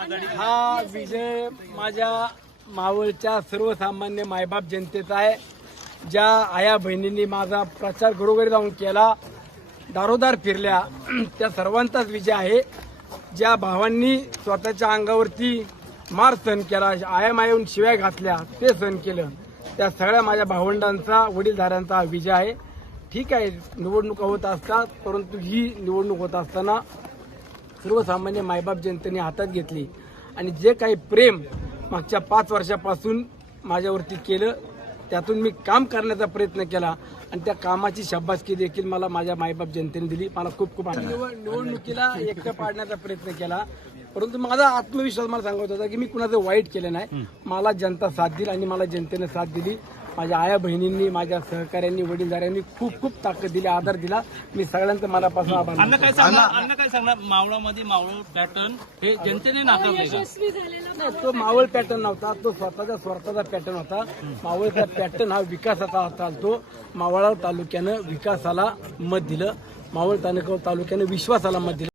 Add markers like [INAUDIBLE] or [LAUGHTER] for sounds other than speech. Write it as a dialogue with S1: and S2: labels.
S1: हा विजय माझ्या मावळच्या सर्वसामान्य मायबाप जनतेचा आहे. ज्या आया बहिणींनी माझा प्रचार घरोघरी जाऊन केला दारोदार फिरल्या [CLEARS THROAT] त्या सर्वांचाच विजय आहे. ज्या भावांनी स्वतःच्या अंगावरती मार सहन केला आया मायून शिव्या घातल्या ते सहन केलं त्या सगळ्या माझ्या भावंडांचा वडीलधाऱ्यांचा हा विजय आहे. ठीक आहे निवडणुका होत असतात परंतु ही निवडणूक होत असताना सर्वसामान्य मायबाप जनतेने हातात घेतली आणि जे काही प्रेम मागच्या पाच वर्षापासून माझ्यावरती केलं त्यातून मी काम करण्याचा प्रयत्न केला आणि त्या कामाची शाबासकी देखील मला माझ्या मायबाप जनतेने दिली. मला खूप खूप निवडणुकीला एकटं पाडण्याचा प्रयत्न केला. परंतु माझा आत्मविश्वास मला सांगत होता की मी कुणाचं वाईट केलं नाही. मला जनता साथ दिली आणि मला जनतेने साथ दिली. माझ्या आया बहिणींनी माझ्या सहकाऱ्यांनी वडीलधाऱ्यांनी खूप खूप ताकद दिली आधार दिला. मी सगळ्यांचं मनापासून आभार
S2: काय सांगणार? काय सांगणार? मावळामध्ये मावळ पॅटर्न हे जनतेने नाकारले
S1: नाही, तो मावळ पॅटर्न नव्हता तो स्वतःचा स्वतःचा पॅटर्न होता. मावळचा पॅटर्न हा विकासाचा चालतो. मावळ तालुक्यानं विकासाला मत दिलं. मावळ तालुका तालुक्यानं विश्वासाला मत दिलं.